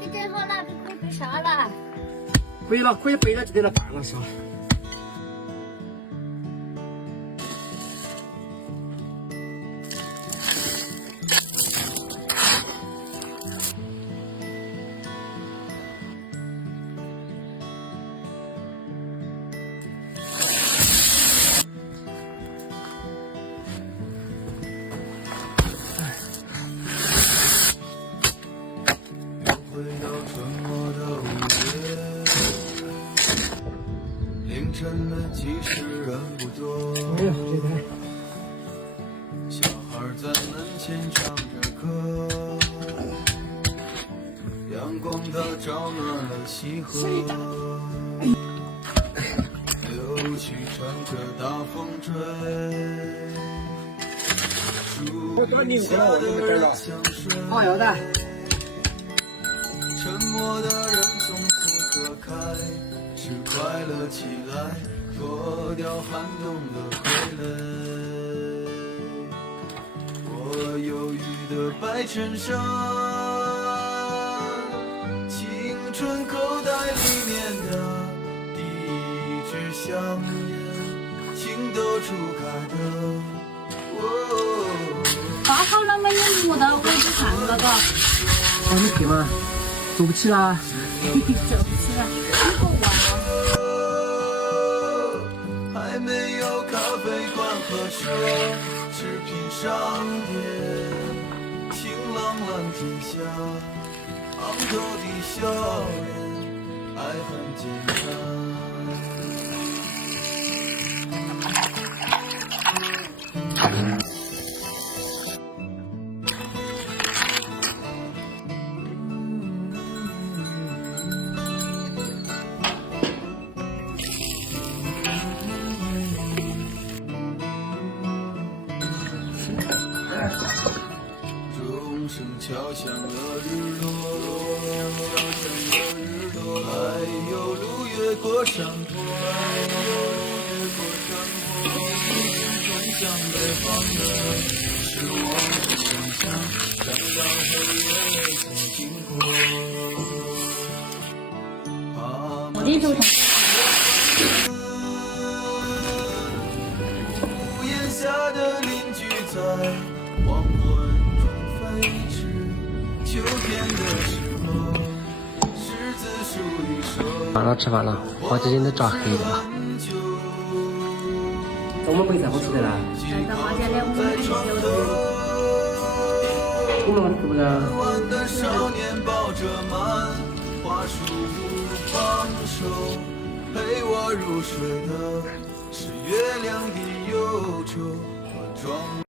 你正好拿个可以杀了。可以了，可以背了就得了办了是吧？回到春末的5月，凌晨了，其实人不多。小孩在门前唱着歌，阳光它照暖了溪河。柳絮乘着大风吹，树下的人相睡。好要的。沉默的人从此隔开，是快乐起来，脱掉寒冬的傀儡。我忧郁的白衬衫，青春口袋里面的第一支香烟，情窦初开的。发好了没？你摸到我去看那个。哦，你去吗？做不起啦。做不起了，你给我还没有咖啡馆和奢侈品商店，晴朗蓝天下，昂头的笑脸，爱很简单。钟声敲响了日落，还有路越过山坡，通向北方的是我的想象，站到黑夜曾经过。我的头上。屋檐下的邻居在黄昏中飞驰，秋天的时候，柿子树里说。饭了，吃饭了，好几天都炸黑了。我们可以在乎吃的啦。在花间的我们必须有的。我们是不是？弯的少年抱着满花束不放手，陪我入睡的是月亮的忧愁和妆。